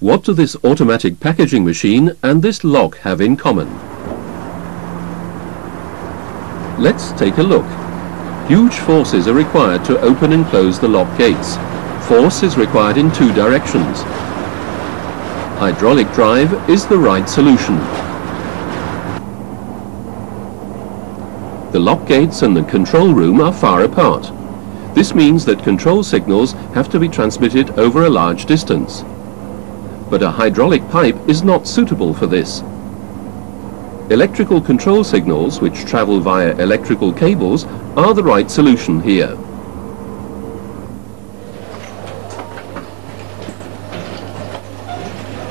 What do this automatic packaging machine and this lock have in common? Let's take a look. Huge forces are required to open and close the lock gates. Force is required in two directions. Hydraulic drive is the right solution. The lock gates and the control room are far apart. This means that control signals have to be transmitted over a large distance. But a hydraulic pipe is not suitable for this. Electrical control signals, which travel via electrical cables, are the right solution here.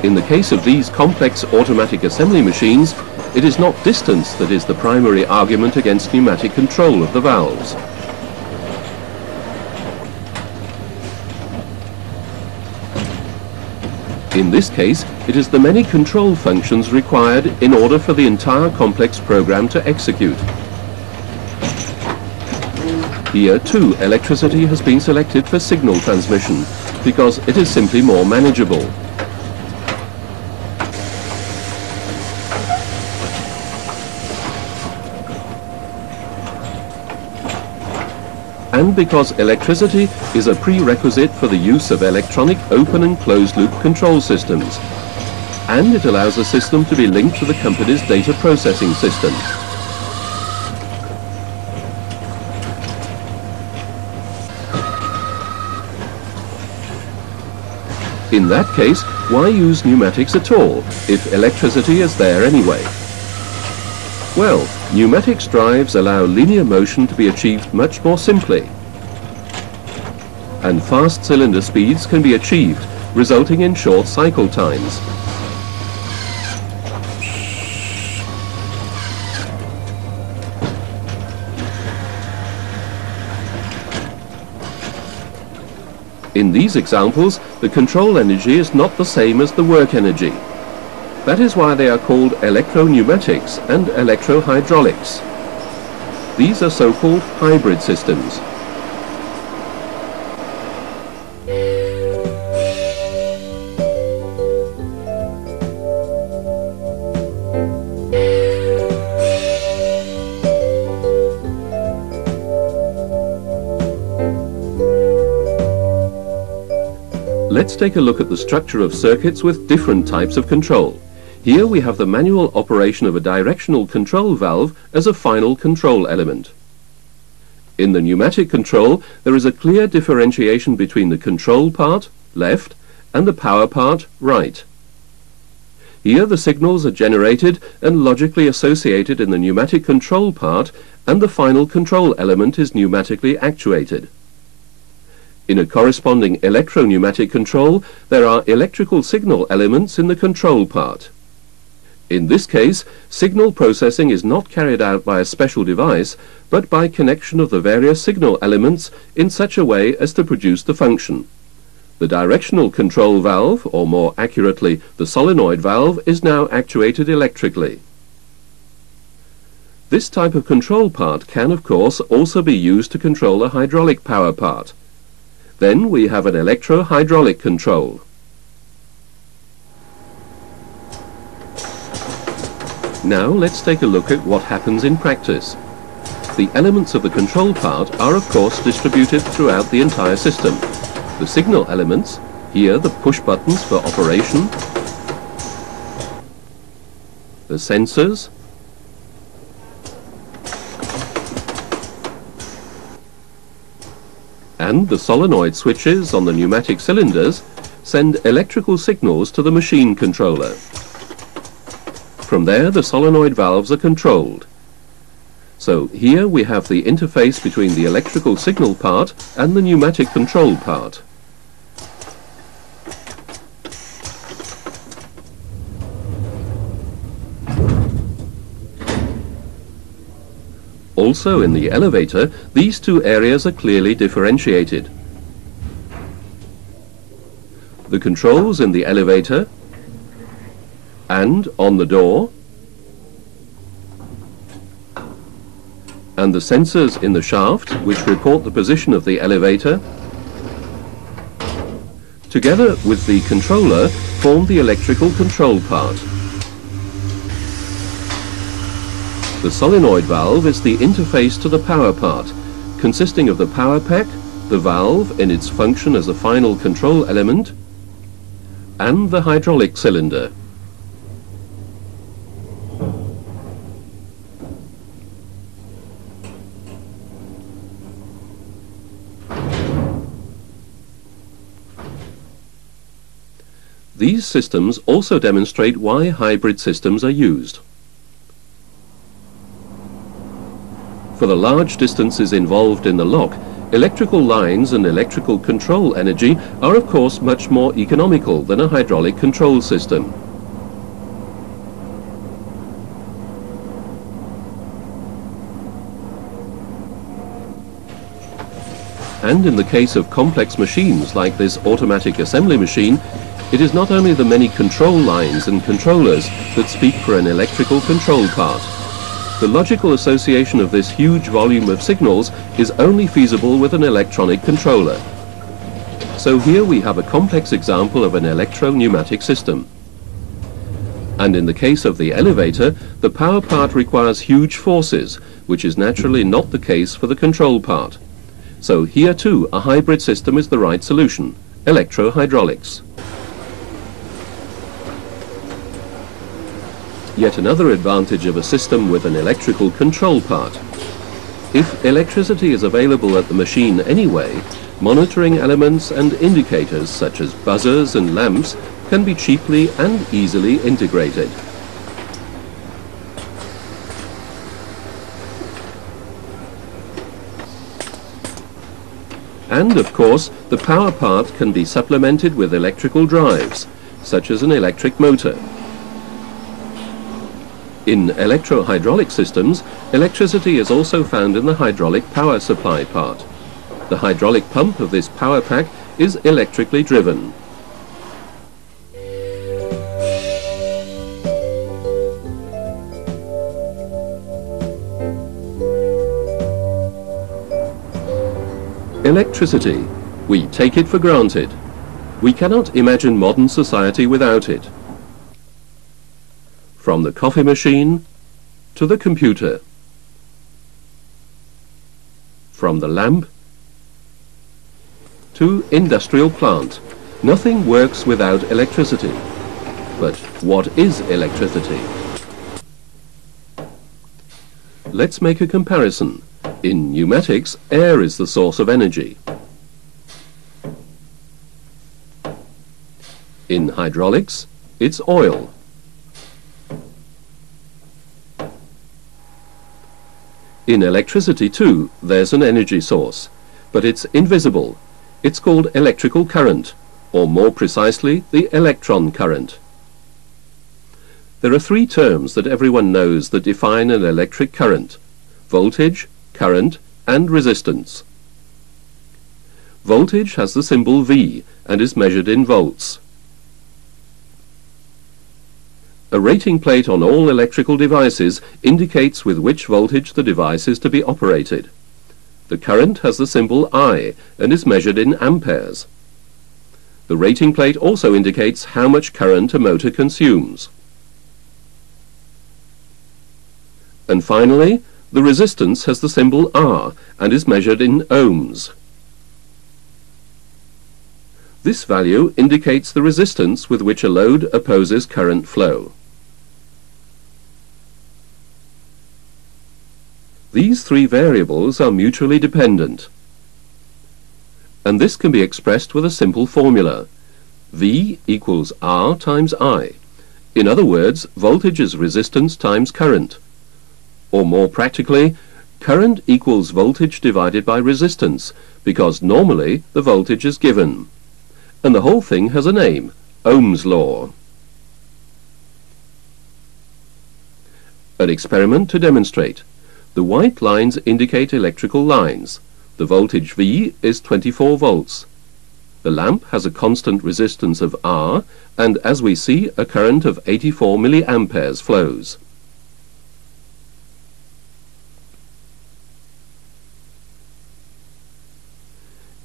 In the case of these complex automatic assembly machines, it is not distance that is the primary argument against pneumatic control of the valves. In this case, it is the many control functions required in order for the entire complex program to execute. Here too, electricity has been selected for signal transmission because it is simply more manageable. And because electricity is a prerequisite for the use of electronic open and closed loop control systems. And it allows the system to be linked to the company's data processing system. In that case, why use pneumatics at all, if electricity is there anyway? Well, pneumatics drives allow linear motion to be achieved much more simply. And fast cylinder speeds can be achieved, resulting in short cycle times. In these examples, the control energy is not the same as the work energy. That is why they are called Electropneumatics and Electrohydraulics. These are so-called hybrid systems. Let's take a look at the structure of circuits with different types of control. Here we have the manual operation of a directional control valve as a final control element. In the pneumatic control, there is a clear differentiation between the control part, left, and the power part, right. Here the signals are generated and logically associated in the pneumatic control part, and the final control element is pneumatically actuated. In a corresponding electropneumatic control, there are electrical signal elements in the control part. In this case, signal processing is not carried out by a special device, but by connection of the various signal elements in such a way as to produce the function. The directional control valve, or more accurately, the solenoid valve, is now actuated electrically. This type of control part can, of course, also be used to control the hydraulic power part. Then we have an electrohydraulic control. Now let's take a look at what happens in practice. The elements of the control part are of course distributed throughout the entire system. The signal elements, here the push buttons for operation, the sensors, and the solenoid switches on the pneumatic cylinders send electrical signals to the machine controller. From there, the solenoid valves are controlled. So here we have the interface between the electrical signal part and the pneumatic control part. Also in the elevator, these two areas are clearly differentiated. The controls in the elevator and on the door, and the sensors in the shaft which report the position of the elevator, together with the controller, form the electrical control part. The solenoid valve is the interface to the power part, consisting of the power pack, the valve in its function as a final control element, and the hydraulic cylinder. These systems also demonstrate why hybrid systems are used. For the large distances involved in the lock, electrical lines and electrical control energy are of course much more economical than a hydraulic control system. And in the case of complex machines like this automatic assembly machine, it is not only the many control lines and controllers that speak for an electrical control part. The logical association of this huge volume of signals is only feasible with an electronic controller. So here we have a complex example of an electropneumatic system. And in the case of the elevator, the power part requires huge forces, which is naturally not the case for the control part. So here too, a hybrid system is the right solution, electrohydraulics. Yet another advantage of a system with an electrical control part. If electricity is available at the machine anyway, monitoring elements and indicators such as buzzers and lamps can be cheaply and easily integrated. And of course, the power part can be supplemented with electrical drives, such as an electric motor. In electrohydraulic systems, electricity is also found in the hydraulic power supply part. The hydraulic pump of this power pack is electrically driven. Electricity. We take it for granted. We cannot imagine modern society without it. From the coffee machine to the computer, from the lamp to industrial plant, nothing works without electricity. But what is electricity? Let's make a comparison. In pneumatics, air is the source of energy. In hydraulics, it's oil. In electricity too, there's an energy source, but it's invisible. It's called electrical current, or more precisely, the electron current. There are three terms that everyone knows that define an electric current: voltage, current, and resistance. Voltage has the symbol V and is measured in volts. A rating plate on all electrical devices indicates with which voltage the device is to be operated. The current has the symbol I and is measured in amperes. The rating plate also indicates how much current a motor consumes. And finally, the resistance has the symbol R and is measured in ohms. This value indicates the resistance with which a load opposes current flow. These three variables are mutually dependent, and this can be expressed with a simple formula. V equals R times I. In other words, voltage is resistance times current. Or more practically, current equals voltage divided by resistance, because normally the voltage is given. And the whole thing has a name, Ohm's law. An experiment to demonstrate. The white lines indicate electrical lines. The voltage V is 24 volts. The lamp has a constant resistance of R, and as we see, a current of 84 milliamperes flows.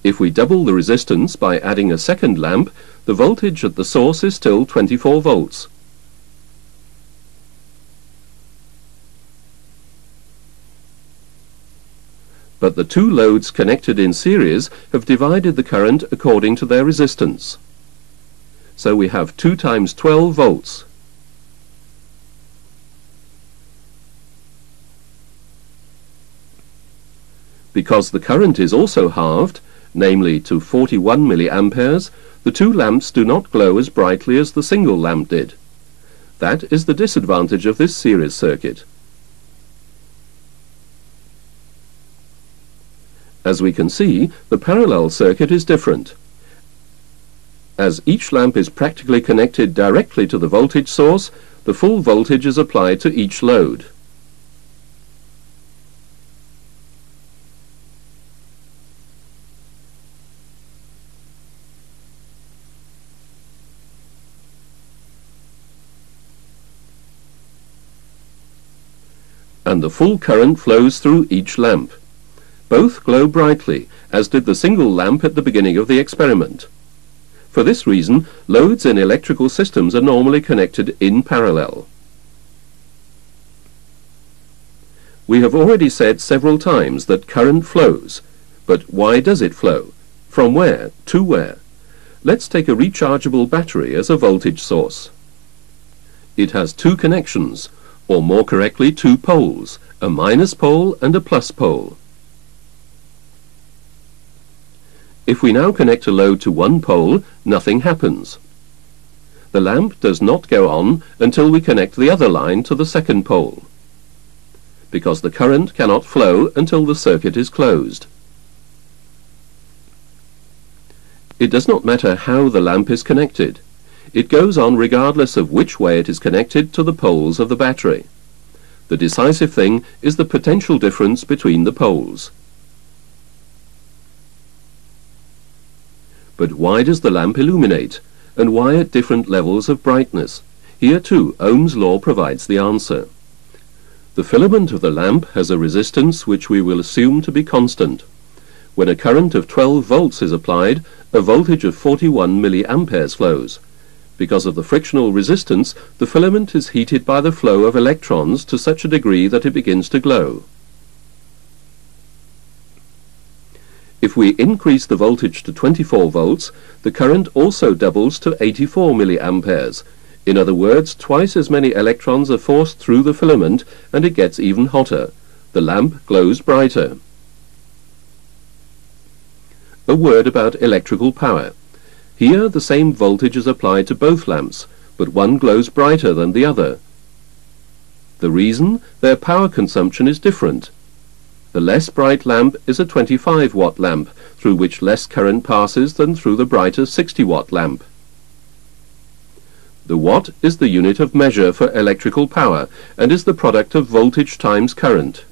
If we double the resistance by adding a second lamp, the voltage at the source is still 24 volts. But the two loads connected in series have divided the current according to their resistance. So we have 2 times 12 volts. Because the current is also halved, namely to 41 milliamperes, the two lamps do not glow as brightly as the single lamp did. That is the disadvantage of this series circuit. As we can see, the parallel circuit is different. As each lamp is practically connected directly to the voltage source, the full voltage is applied to each load. And the full current flows through each lamp. Both glow brightly, as did the single lamp at the beginning of the experiment. For this reason, loads in electrical systems are normally connected in parallel. We have already said several times that current flows, but why does it flow? From where to where? Let's take a rechargeable battery as a voltage source. It has two connections, or more correctly 2 poles, a minus pole and a plus pole. If we now connect a load to one pole, nothing happens. The lamp does not go on until we connect the other line to the second pole, because the current cannot flow until the circuit is closed. It does not matter how the lamp is connected. It goes on regardless of which way it is connected to the poles of the battery. The decisive thing is the potential difference between the poles. But why does the lamp illuminate, and why at different levels of brightness? Here too, Ohm's law provides the answer. The filament of the lamp has a resistance which we will assume to be constant. When a current of 12 volts is applied, a voltage of 41 milliamperes flows. Because of the frictional resistance, the filament is heated by the flow of electrons to such a degree that it begins to glow. If we increase the voltage to 24 volts, the current also doubles to 84 milliamperes. In other words, twice as many electrons are forced through the filament, and it gets even hotter. The lamp glows brighter. A word about electrical power. Here the same voltage is applied to both lamps, but one glows brighter than the other. The reason? Their power consumption is different. The less bright lamp is a 25-watt lamp, through which less current passes than through the brighter 60-watt lamp. The watt is the unit of measure for electrical power, and is the product of voltage times current.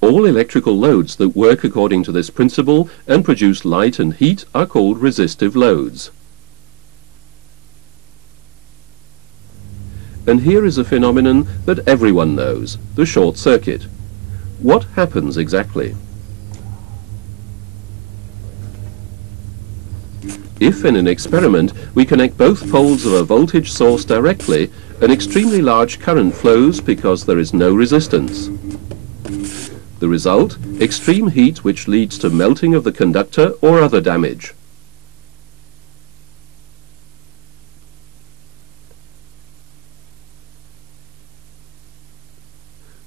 All electrical loads that work according to this principle and produce light and heat are called resistive loads. And here is a phenomenon that everyone knows, the short circuit. What happens exactly? If in an experiment we connect both poles of a voltage source directly, an extremely large current flows because there is no resistance. The result, extreme heat which leads to melting of the conductor or other damage.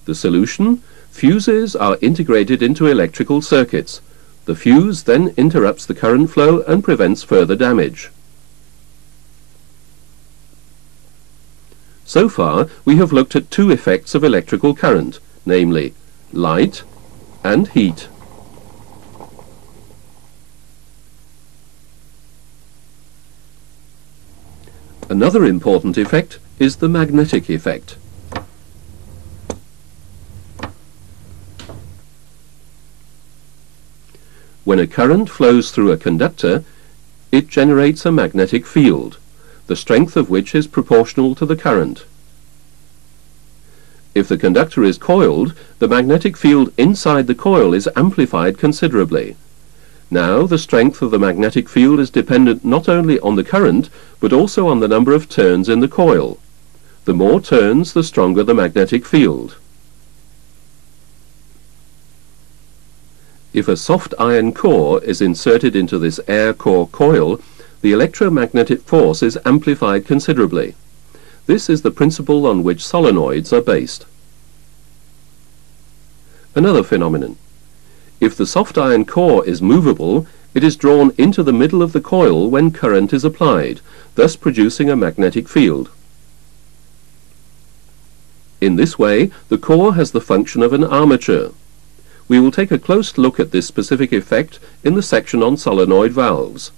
The solution? Fuses are integrated into electrical circuits. The fuse then interrupts the current flow and prevents further damage. So far, we have looked at two effects of electrical current, namely, light and heat. Another important effect is the magnetic effect. When a current flows through a conductor, it generates a magnetic field, the strength of which is proportional to the current. If the conductor is coiled, the magnetic field inside the coil is amplified considerably. Now the strength of the magnetic field is dependent not only on the current, but also on the number of turns in the coil. The more turns, the stronger the magnetic field. If a soft iron core is inserted into this air core coil, the electromagnetic force is amplified considerably. This is the principle on which solenoids are based. Another phenomenon. If the soft iron core is movable, it is drawn into the middle of the coil when current is applied, thus producing a magnetic field. In this way, the core has the function of an armature. We will take a close look at this specific effect in the section on solenoid valves.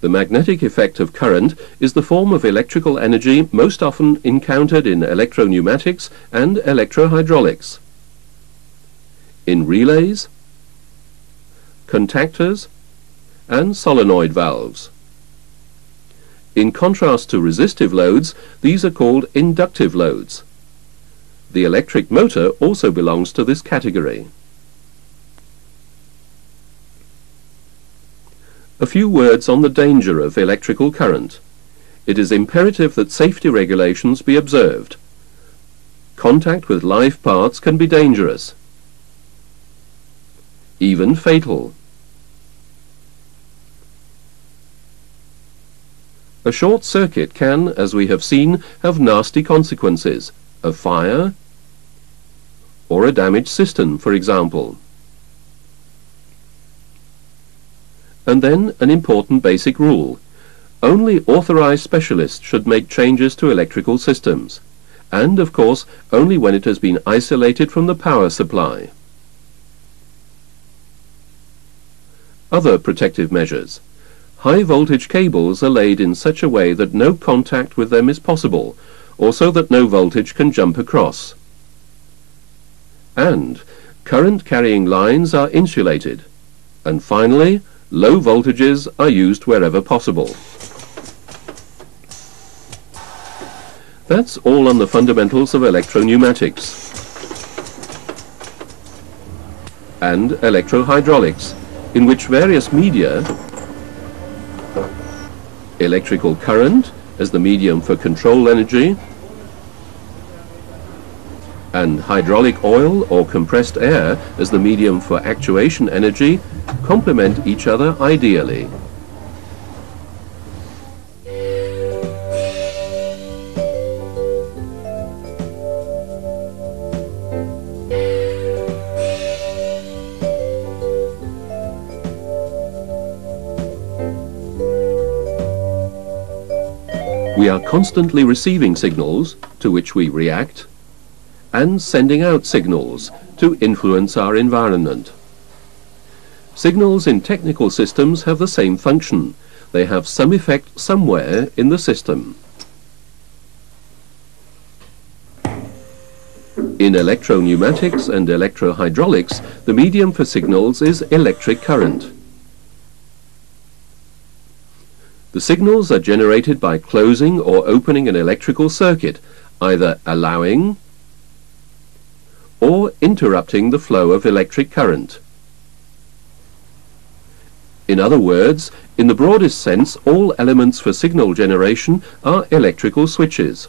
The magnetic effect of current is the form of electrical energy most often encountered in electropneumatics and electrohydraulics, in relays, contactors, and solenoid valves. In contrast to resistive loads, these are called inductive loads. The electric motor also belongs to this category. A few words on the danger of electrical current. It is imperative that safety regulations be observed. Contact with live parts can be dangerous, even fatal. A short circuit can, as we have seen, have nasty consequences, a fire or a damaged system, for example. And then an important basic rule. Only authorized specialists should make changes to electrical systems, and, of course, only when it has been isolated from the power supply. Other protective measures. High voltage cables are laid in such a way that no contact with them is possible, or so that no voltage can jump across. And current carrying lines are insulated. And finally, low voltages are used wherever possible. That's all on the fundamentals of electropneumatics and electrohydraulics, in which various media, electrical current as the medium for control energy, and hydraulic oil or compressed air as the medium for actuation energy, complement each other ideally. We are constantly receiving signals to which we react, and sending out signals to influence our environment. Signals in technical systems have the same function. They have some effect somewhere in the system. In electropneumatics and electrohydraulics, the medium for signals is electric current. The signals are generated by closing or opening an electrical circuit, either allowing or interrupting the flow of electric current. In other words, in the broadest sense, all elements for signal generation are electrical switches.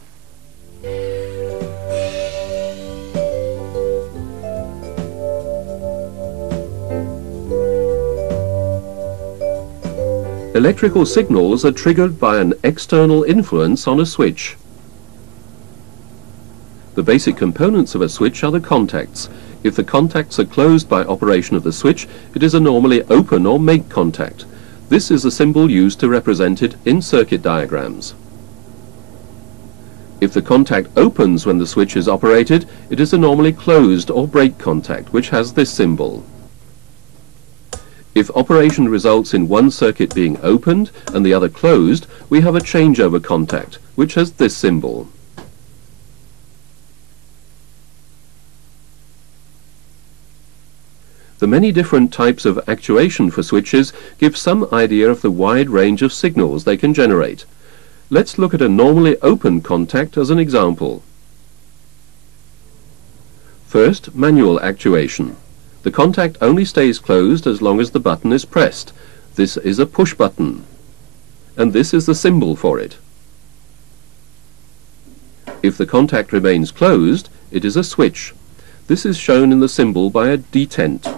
Electrical signals are triggered by an external influence on a switch. The basic components of a switch are the contacts. If the contacts are closed by operation of the switch, it is a normally open or make contact. This is the symbol used to represent it in circuit diagrams. If the contact opens when the switch is operated, it is a normally closed or break contact, which has this symbol. If operation results in one circuit being opened and the other closed, we have a changeover contact, which has this symbol. The many different types of actuation for switches give some idea of the wide range of signals they can generate. Let's look at a normally open contact as an example. First, manual actuation. The contact only stays closed as long as the button is pressed. This is a push button, and this is the symbol for it. If the contact remains closed, it is a switch. This is shown in the symbol by a detent.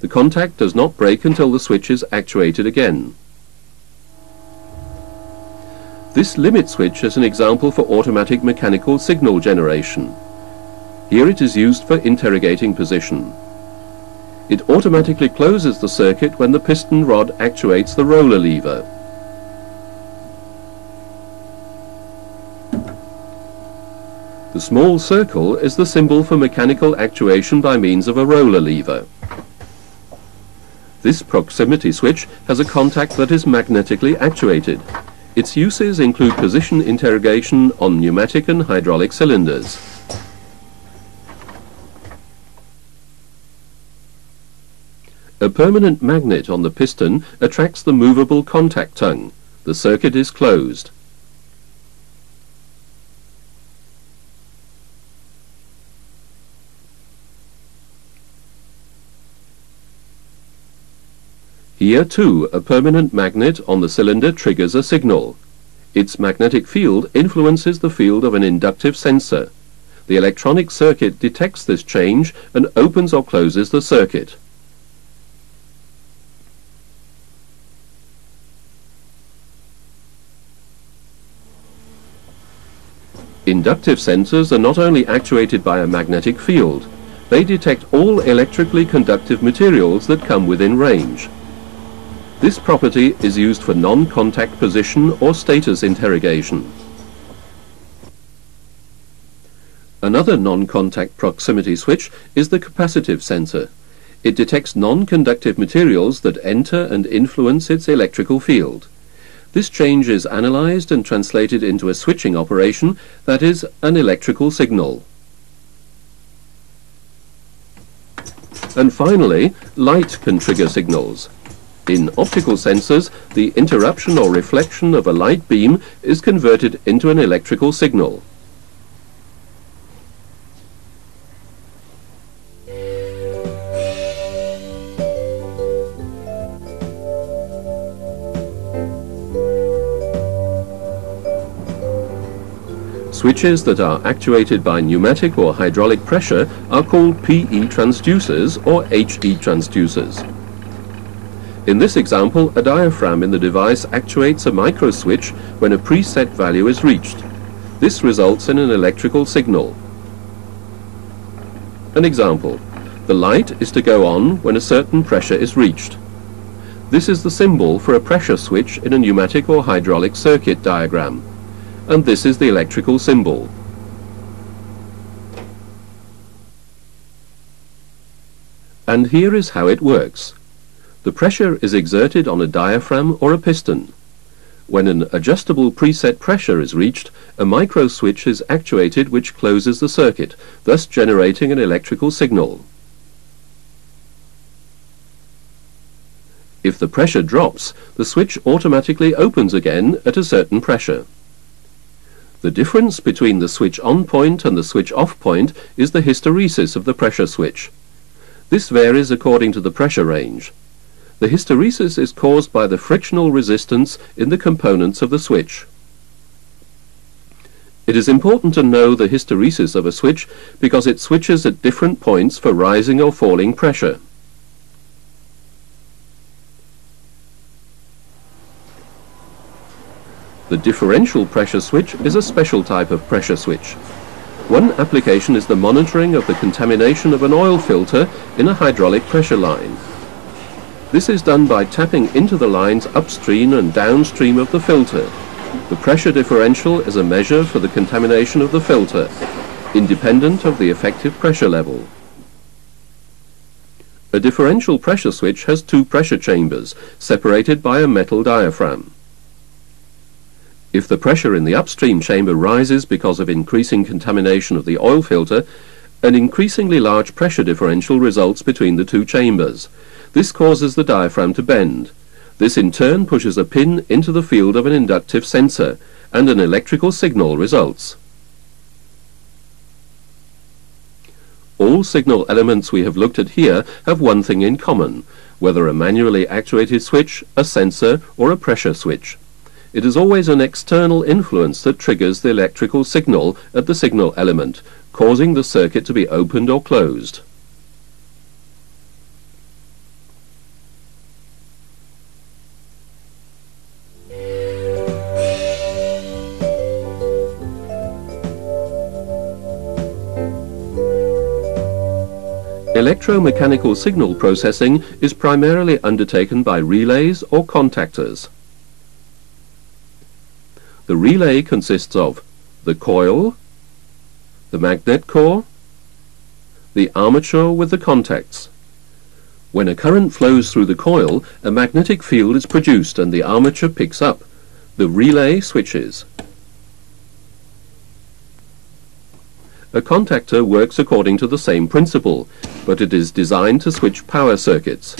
The contact does not break until the switch is actuated again. This limit switch is an example for automatic mechanical signal generation. Here it is used for interrogating position. It automatically closes the circuit when the piston rod actuates the roller lever. The small circle is the symbol for mechanical actuation by means of a roller lever. This proximity switch has a contact that is magnetically actuated. Its uses include position interrogation on pneumatic and hydraulic cylinders. A permanent magnet on the piston attracts the movable contact tongue. The circuit is closed. Here too, a permanent magnet on the cylinder triggers a signal. Its magnetic field influences the field of an inductive sensor. The electronic circuit detects this change and opens or closes the circuit. Inductive sensors are not only actuated by a magnetic field, they detect all electrically conductive materials that come within range. This property is used for non-contact position or status interrogation. Another non-contact proximity switch is the capacitive sensor. It detects non-conductive materials that enter and influence its electrical field. This change is analyzed and translated into a switching operation, that is, an electrical signal. And finally, light can trigger signals. In optical sensors, the interruption or reflection of a light beam is converted into an electrical signal. Switches that are actuated by pneumatic or hydraulic pressure are called PE transducers or HE transducers. In this example, a diaphragm in the device actuates a micro switch when a preset value is reached. This results in an electrical signal. An example: the light is to go on when a certain pressure is reached. This is the symbol for a pressure switch in a pneumatic or hydraulic circuit diagram, and this is the electrical symbol. And here is how it works. The pressure is exerted on a diaphragm or a piston. When an adjustable preset pressure is reached, a micro switch is actuated which closes the circuit, thus generating an electrical signal. If the pressure drops, the switch automatically opens again at a certain pressure. The difference between the switch on point and the switch off point is the hysteresis of the pressure switch. This varies according to the pressure range. The hysteresis is caused by the frictional resistance in the components of the switch. It is important to know the hysteresis of a switch because it switches at different points for rising or falling pressure. The differential pressure switch is a special type of pressure switch. One application is the monitoring of the contamination of an oil filter in a hydraulic pressure line. This is done by tapping into the lines upstream and downstream of the filter. The pressure differential is a measure for the contamination of the filter, independent of the effective pressure level. A differential pressure switch has two pressure chambers, separated by a metal diaphragm. If the pressure in the upstream chamber rises because of increasing contamination of the oil filter, An increasingly large pressure differential results between the two chambers. This causes the diaphragm to bend. This in turn pushes a pin into the field of an inductive sensor, and an electrical signal results. All signal elements we have looked at here have one thing in common, whether a manually actuated switch, a sensor, or a pressure switch. It is always an external influence that triggers the electrical signal at the signal element, causing the circuit to be opened or closed. Electromechanical signal processing is primarily undertaken by relays or contactors. The relay consists of the coil, the magnet core, the armature with the contacts. When a current flows through the coil, a magnetic field is produced and the armature picks up. The relay switches. A contactor works according to the same principle, but it is designed to switch power circuits.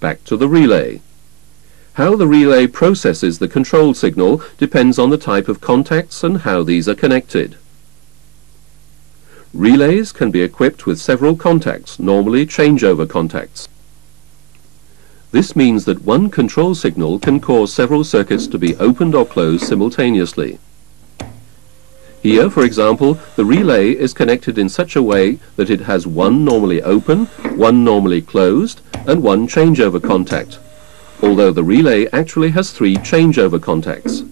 Back to the relay. How the relay processes the control signal depends on the type of contacts and how these are connected. Relays can be equipped with several contacts, normally changeover contacts. This means that one control signal can cause several circuits to be opened or closed simultaneously. Here, for example, the relay is connected in such a way that it has one normally open, one normally closed, and one changeover contact, although the relay actually has 3 changeover contacts.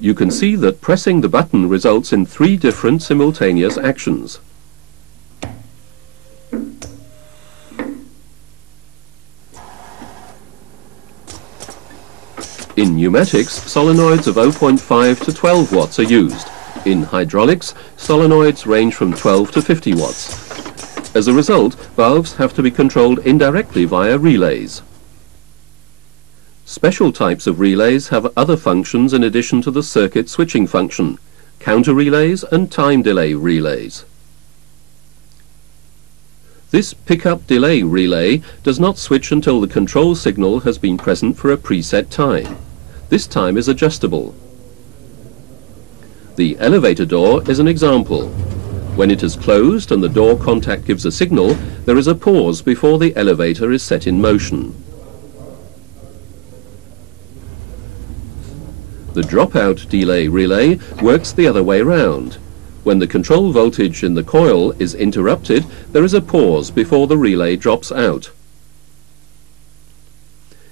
You can see that pressing the button results in 3 different simultaneous actions. In pneumatics, solenoids of 0.5 to 12 watts are used. In hydraulics, solenoids range from 12 to 50 watts. As a result, valves have to be controlled indirectly via relays. Special types of relays have other functions in addition to the circuit switching function: counter relays and time delay relays. This pickup delay relay does not switch until the control signal has been present for a preset time. This time is adjustable. The elevator door is an example. When it is closed and the door contact gives a signal, there is a pause before the elevator is set in motion. The dropout delay relay works the other way round. When the control voltage in the coil is interrupted, there is a pause before the relay drops out.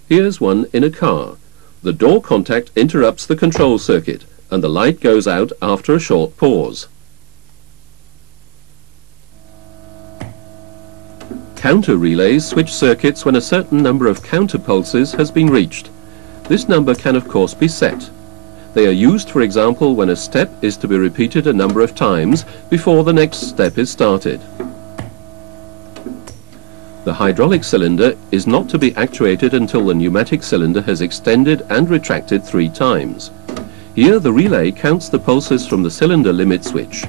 Here's one in a car. The door contact interrupts the control circuit, and the light goes out after a short pause. Counter relays switch circuits when a certain number of counter pulses has been reached. This number can of course be set. They are used, for example, when a step is to be repeated a number of times before the next step is started. The hydraulic cylinder is not to be actuated until the pneumatic cylinder has extended and retracted 3 times. Here the relay counts the pulses from the cylinder limit switch.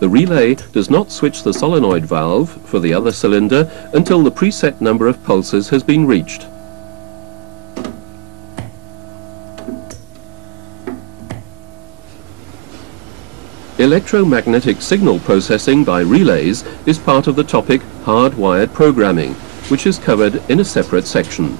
The relay does not switch the solenoid valve for the other cylinder until the preset number of pulses has been reached. Electromagnetic signal processing by relays is part of the topic hardwired programming, which is covered in a separate section.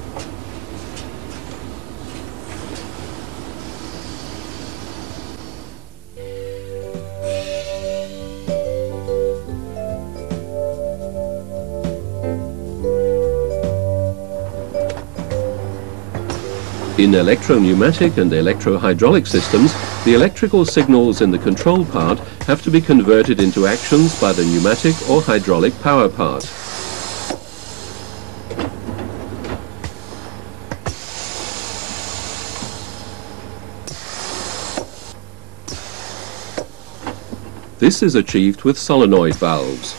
In electropneumatic and electrohydraulic systems, the electrical signals in the control part have to be converted into actions by the pneumatic or hydraulic power part. This is achieved with solenoid valves.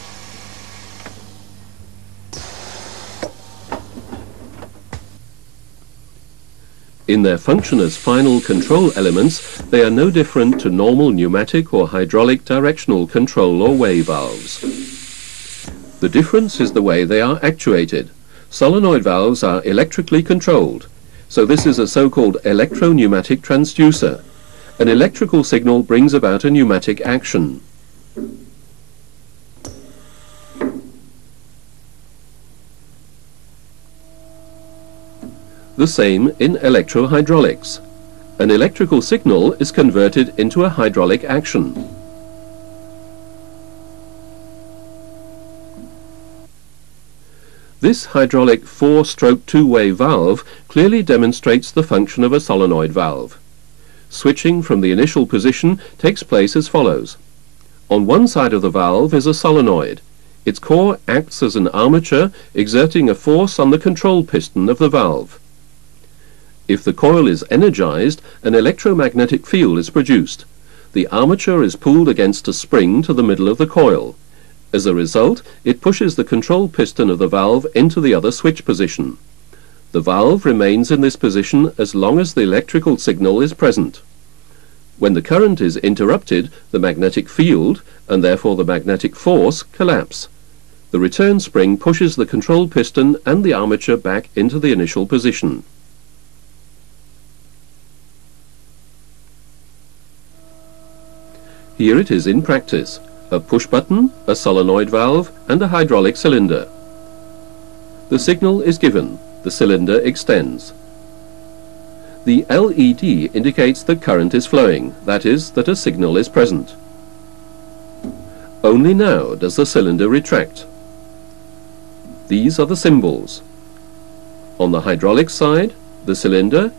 In their function as final control elements, they are no different to normal pneumatic or hydraulic directional control or way valves. The difference is the way they are actuated. Solenoid valves are electrically controlled, so this is a so-called electropneumatic transducer. An electrical signal brings about a pneumatic action. The same in electrohydraulics. An electrical signal is converted into a hydraulic action. This hydraulic 4-stroke two-way valve clearly demonstrates the function of a solenoid valve. Switching from the initial position takes place as follows. On one side of the valve is a solenoid. Its core acts as an armature, exerting a force on the control piston of the valve. If the coil is energized, an electromagnetic field is produced. The armature is pulled against a spring to the middle of the coil. As a result, it pushes the control piston of the valve into the other switch position. The valve remains in this position as long as the electrical signal is present. When the current is interrupted, the magnetic field, and therefore the magnetic force, collapse. The return spring pushes the control piston and the armature back into the initial position. Here it is in practice. A push button, a solenoid valve, and a hydraulic cylinder. The signal is given. The cylinder extends. The LED indicates that current is flowing, that is, that a signal is present. Only now does the cylinder retract. These are the symbols. On the hydraulic side, the cylinder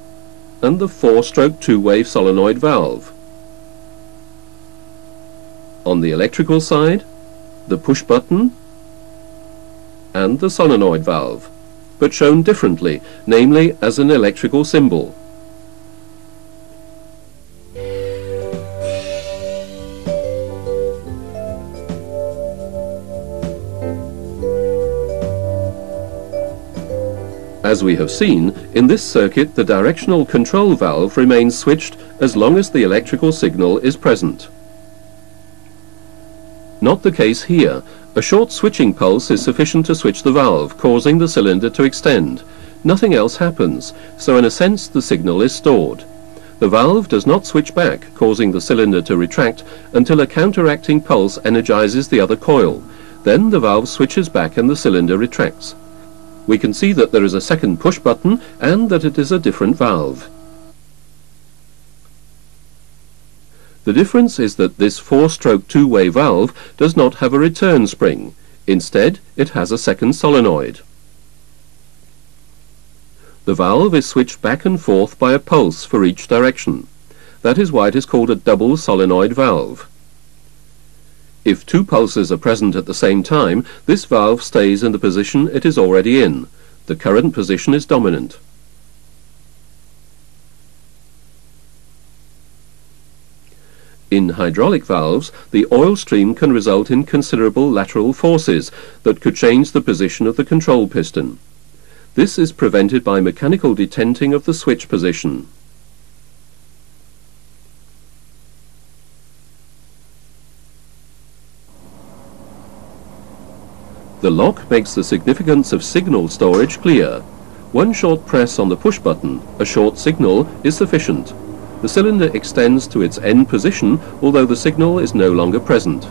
and the 4-stroke two-way solenoid valve. On the electrical side, the push button and the solenoid valve, but shown differently, namely as an electrical symbol. As we have seen, in this circuit the directional control valve remains switched as long as the electrical signal is present. Not the case here. A short switching pulse is sufficient to switch the valve, causing the cylinder to extend. Nothing else happens, so in a sense the signal is stored. The valve does not switch back, causing the cylinder to retract, until a counteracting pulse energizes the other coil. Then the valve switches back and the cylinder retracts. We can see that there is a second push button and that it is a different valve. The difference is that this 4-stroke two-way valve does not have a return spring. Instead, it has a second solenoid. The valve is switched back and forth by a pulse for each direction. That is why it is called a double solenoid valve. If two pulses are present at the same time, this valve stays in the position it is already in. The current position is dominant. In hydraulic valves, the oil stream can result in considerable lateral forces that could change the position of the control piston. This is prevented by mechanical detenting of the switch position. The lock makes the significance of signal storage clear. One short press on the push button, a short signal, is sufficient. The cylinder extends to its end position, although the signal is no longer present.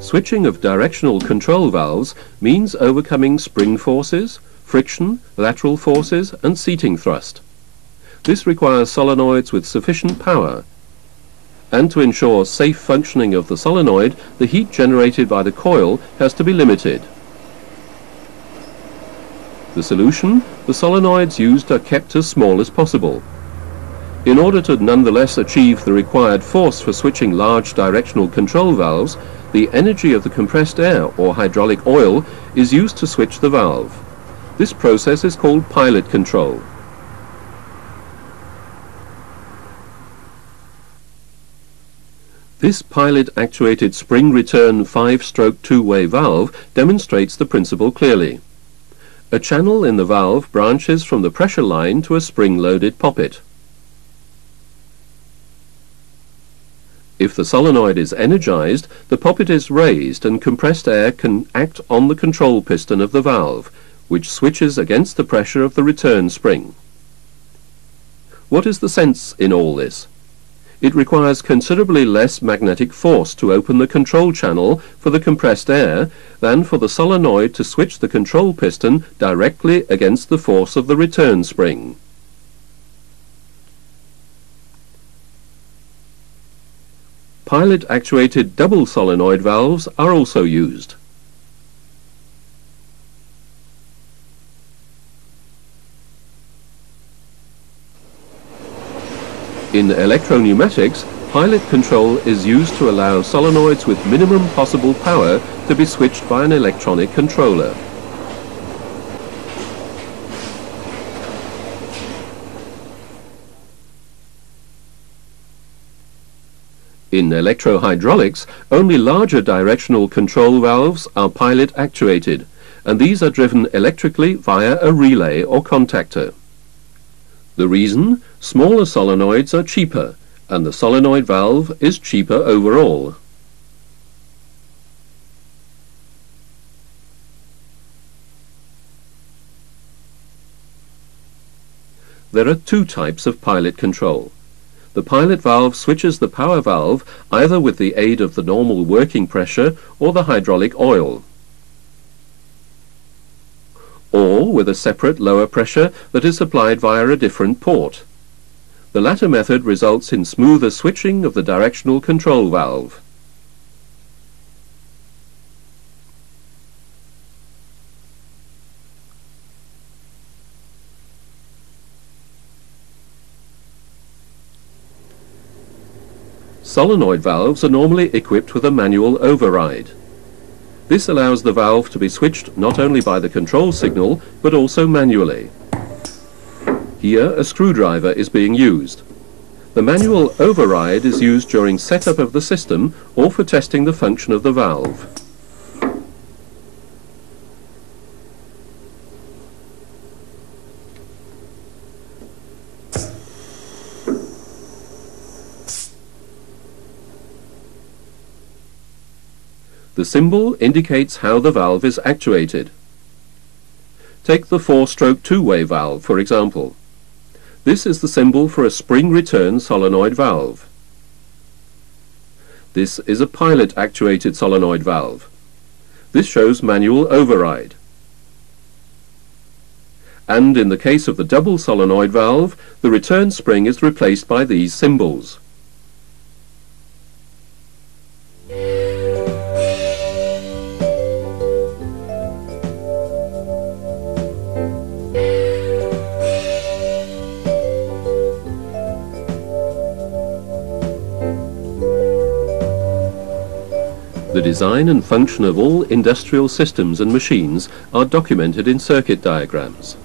Switching of directional control valves means overcoming spring forces, friction, lateral forces, and seating thrust. This requires solenoids with sufficient power. And to ensure safe functioning of the solenoid, the heat generated by the coil has to be limited. The solution: the solenoids used are kept as small as possible. In order to nonetheless achieve the required force for switching large directional control valves, the energy of the compressed air or hydraulic oil is used to switch the valve. This process is called pilot control. This pilot-actuated spring return 5-stroke two-way valve demonstrates the principle clearly. A channel in the valve branches from the pressure line to a spring-loaded poppet. If the solenoid is energized, the poppet is raised and compressed air can act on the control piston of the valve, which switches against the pressure of the return spring. What is the sense in all this? It requires considerably less magnetic force to open the control channel for the compressed air than for the solenoid to switch the control piston directly against the force of the return spring. Pilot-actuated double solenoid valves are also used. In electropneumatics, pilot control is used to allow solenoids with minimum possible power to be switched by an electronic controller. In electrohydraulics, only larger directional control valves are pilot actuated, and these are driven electrically via a relay or contactor. The reason? Smaller solenoids are cheaper, and the solenoid valve is cheaper overall. There are two types of pilot control. The pilot valve switches the power valve either with the aid of the normal working pressure or the hydraulic oil, or with a separate lower pressure that is supplied via a different port. The latter method results in smoother switching of the directional control valve. Solenoid valves are normally equipped with a manual override. This allows the valve to be switched not only by the control signal, but also manually. Here a screwdriver is being used. The manual override is used during setup of the system or for testing the function of the valve. The symbol indicates how the valve is actuated. Take the 4-stroke two-way valve, for example. This is the symbol for a spring return solenoid valve. This is a pilot-actuated solenoid valve. This shows manual override. And in the case of the double solenoid valve, the return spring is replaced by these symbols. The design and function of all industrial systems and machines are documented in circuit diagrams.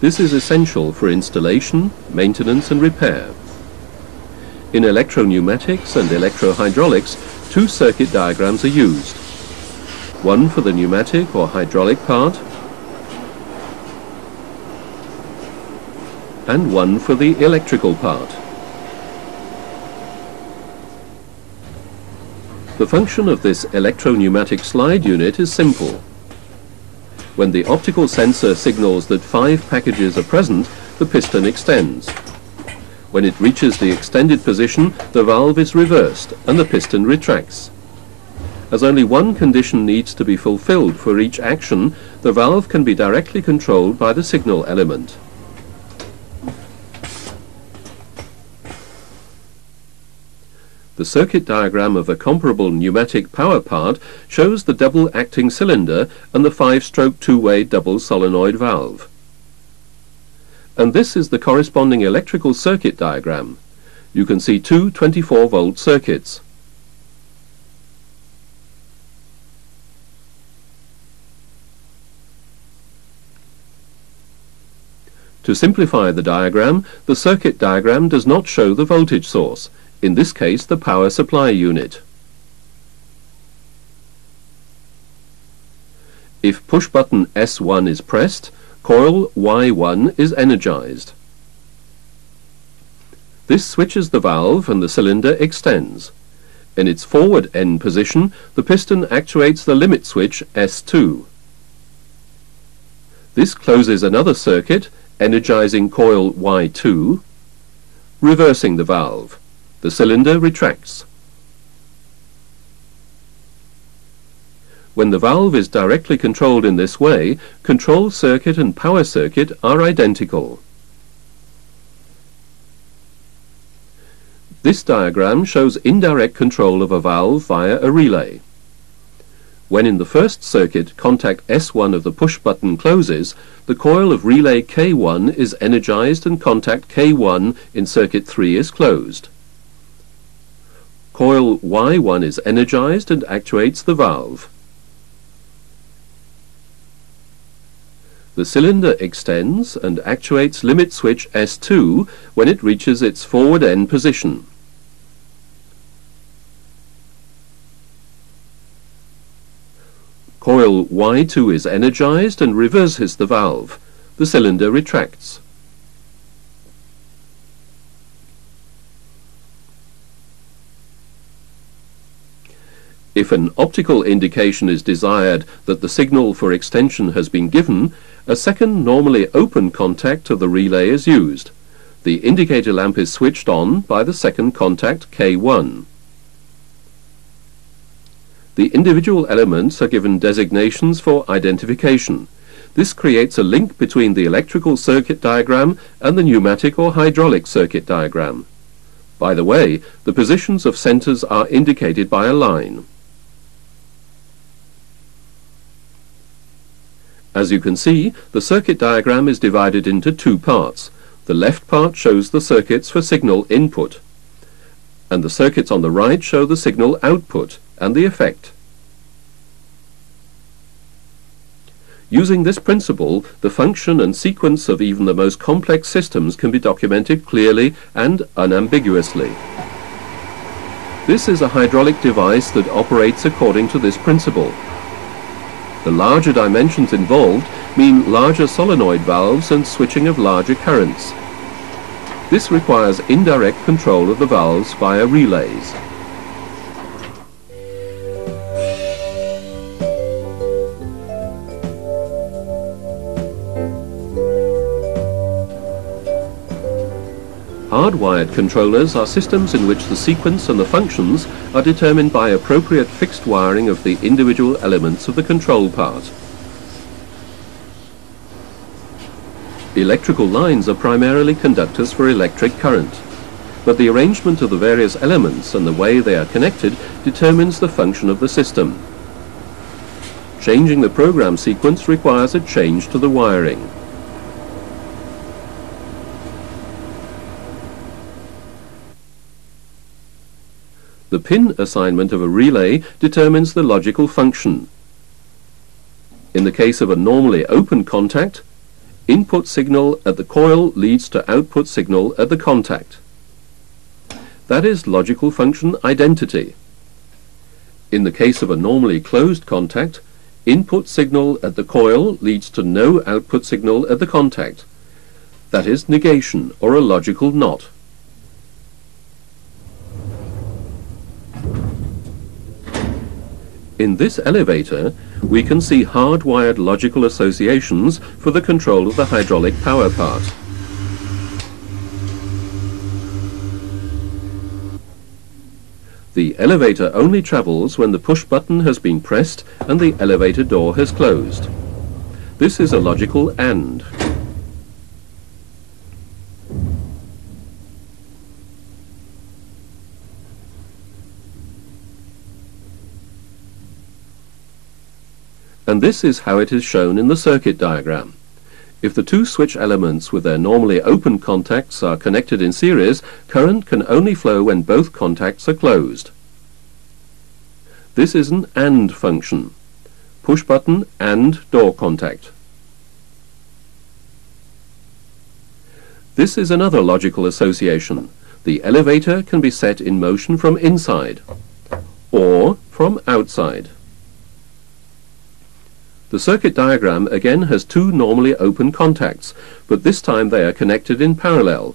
This is essential for installation, maintenance and repair. In electropneumatics and electrohydraulics, two circuit diagrams are used. One for the pneumatic or hydraulic part, and one for the electrical part. The function of this electropneumatic slide unit is simple. When the optical sensor signals that 5 packages are present, the piston extends. When it reaches the extended position, the valve is reversed and the piston retracts. As only one condition needs to be fulfilled for each action, the valve can be directly controlled by the signal element. The circuit diagram of a comparable pneumatic power part shows the double acting cylinder and the 5-stroke two-way double solenoid valve. And this is the corresponding electrical circuit diagram. You can see two 24-volt circuits. To simplify the diagram, the circuit diagram does not show the voltage source, in this case the power supply unit. If push button S1 is pressed, coil Y1 is energized. This switches the valve and the cylinder extends. In its forward end position, the piston actuates the limit switch S2. This closes another circuit, energizing coil Y2, reversing the valve. The cylinder retracts. When the valve is directly controlled in this way, control circuit and power circuit are identical. This diagram shows indirect control of a valve via a relay. When in the first circuit contact S1 of the push button closes, the coil of relay K1 is energized and contact K1 in circuit 3 is closed. Coil Y1 is energized and actuates the valve. The cylinder extends and actuates limit switch S2 when it reaches its forward end position. Coil Y2 is energized and reverses the valve. The cylinder retracts. If an optical indication is desired that the signal for extension has been given, a second normally open contact of the relay is used. The indicator lamp is switched on by the second contact K1. The individual elements are given designations for identification. This creates a link between the electrical circuit diagram and the pneumatic or hydraulic circuit diagram. By the way, the positions of centers are indicated by a line. As you can see, the circuit diagram is divided into two parts. The left part shows the circuits for signal input, and the circuits on the right show the signal output and the effect. Using this principle, the function and sequence of even the most complex systems can be documented clearly and unambiguously. This is a hydraulic device that operates according to this principle. The larger dimensions involved mean larger solenoid valves and switching of larger currents. This requires indirect control of the valves via relays. Hardwired controllers are systems in which the sequence and the functions are determined by appropriate fixed wiring of the individual elements of the control part. Electrical lines are primarily conductors for electric current, but the arrangement of the various elements and the way they are connected determines the function of the system. Changing the program sequence requires a change to the wiring. The pin assignment of a relay determines the logical function. In the case of a normally open contact, input signal at the coil leads to output signal at the contact. That is logical function identity. In the case of a normally closed contact, input signal at the coil leads to no output signal at the contact. That is negation, or a logical knot. In this elevator, we can see hardwired logical associations for the control of the hydraulic power part. The elevator only travels when the push button has been pressed and the elevator door has closed. This is a logical AND. And this is how it is shown in the circuit diagram. If the two switch elements with their normally open contacts are connected in series, current can only flow when both contacts are closed. This is an AND function. Push button and door contact. This is another logical association. The elevator can be set in motion from inside or from outside. The circuit diagram again has two normally open contacts, but this time they are connected in parallel.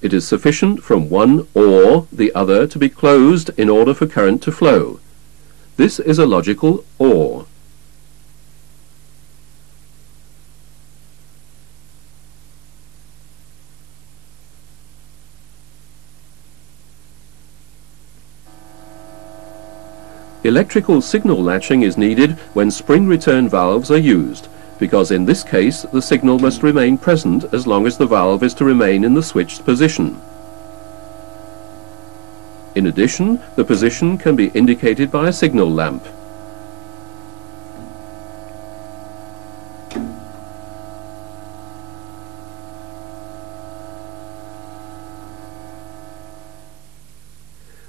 It is sufficient from one or the other to be closed in order for current to flow. This is a logical OR. Electrical signal latching is needed when spring return valves are used, because in this case the signal must remain present as long as the valve is to remain in the switched position. In addition, the position can be indicated by a signal lamp.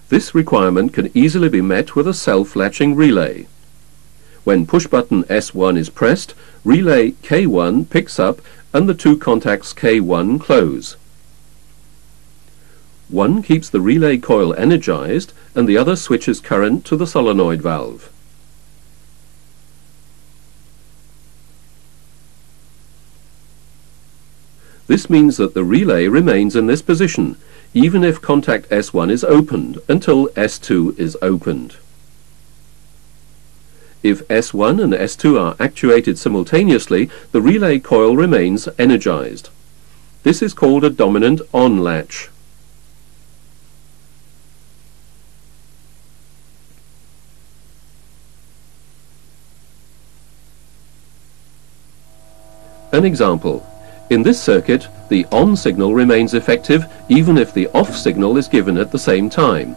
This requirement can easily be met with a self-latching relay. When push-button S1 is pressed, relay K1 picks up and the two contacts K1 close. One keeps the relay coil energized and the other switches current to the solenoid valve. This means that the relay remains in this position, even if contact S1 is opened, until S2 is opened. If S1 and S2 are actuated simultaneously, the relay coil remains energized. This is called a dominant on latch. An example. In this circuit, the on signal remains effective even if the off signal is given at the same time.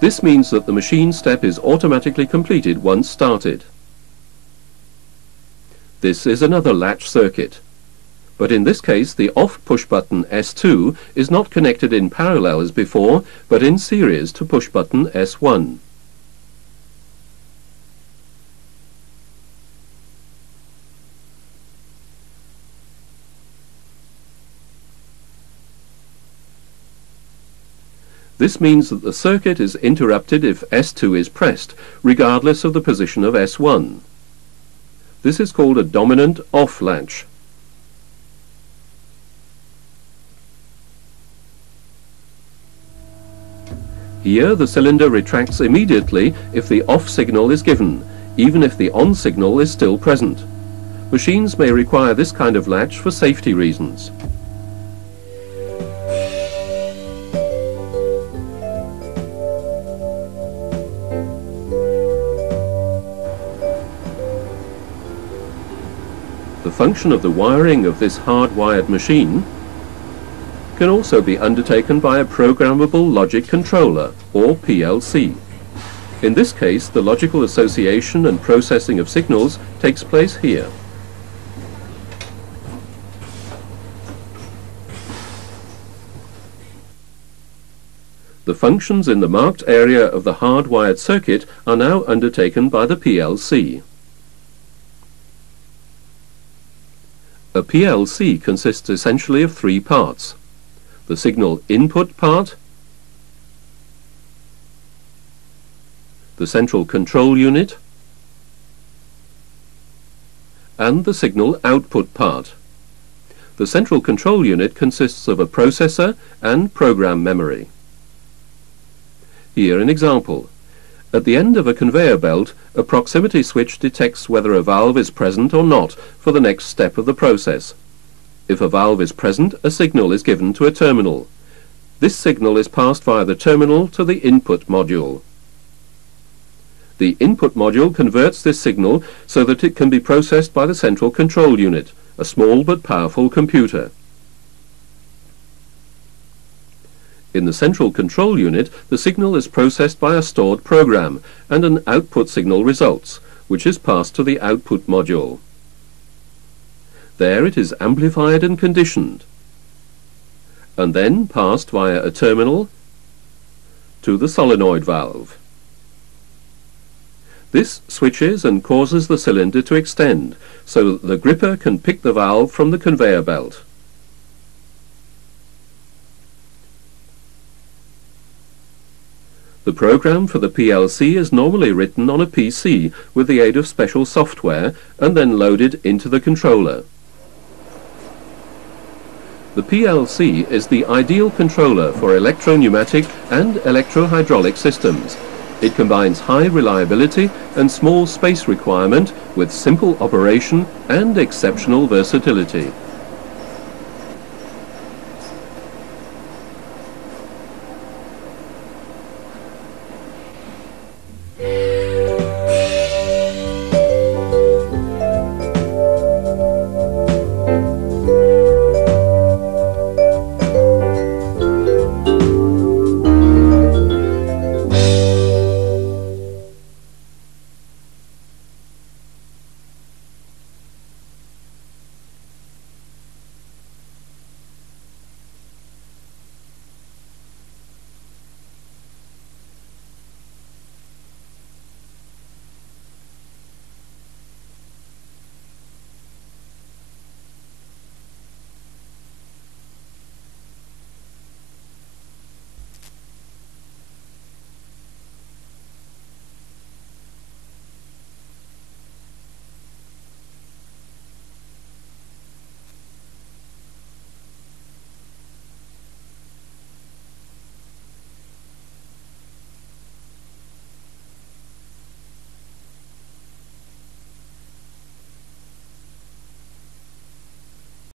This means that the machine step is automatically completed once started. This is another latch circuit, but in this case the off push button S2 is not connected in parallel as before, but in series to push button S1. This means that the circuit is interrupted if S2 is pressed, regardless of the position of S1. This is called a dominant off latch. Here the cylinder retracts immediately if the off signal is given, even if the on signal is still present. Machines may require this kind of latch for safety reasons. The function of the wiring of this hard-wired machine can also be undertaken by a programmable logic controller, or PLC. In this case, the logical association and processing of signals takes place here. The functions in the marked area of the hard-wired circuit are now undertaken by the PLC. A PLC consists essentially of three parts: the signal input part, the central control unit, and the signal output part. The central control unit consists of a processor and program memory. Here an example. At the end of a conveyor belt, a proximity switch detects whether a valve is present or not for the next step of the process. If a valve is present, a signal is given to a terminal. This signal is passed via the terminal to the input module. The input module converts this signal so that it can be processed by the central control unit, a small but powerful computer. In the central control unit, the signal is processed by a stored program, and an output signal results, which is passed to the output module. There it is amplified and conditioned, and then passed via a terminal to the solenoid valve. This switches and causes the cylinder to extend, so that the gripper can pick the valve from the conveyor belt. The program for the PLC is normally written on a PC with the aid of special software and then loaded into the controller. The PLC is the ideal controller for electropneumatic and electrohydraulic systems. It combines high reliability and small space requirement with simple operation and exceptional versatility.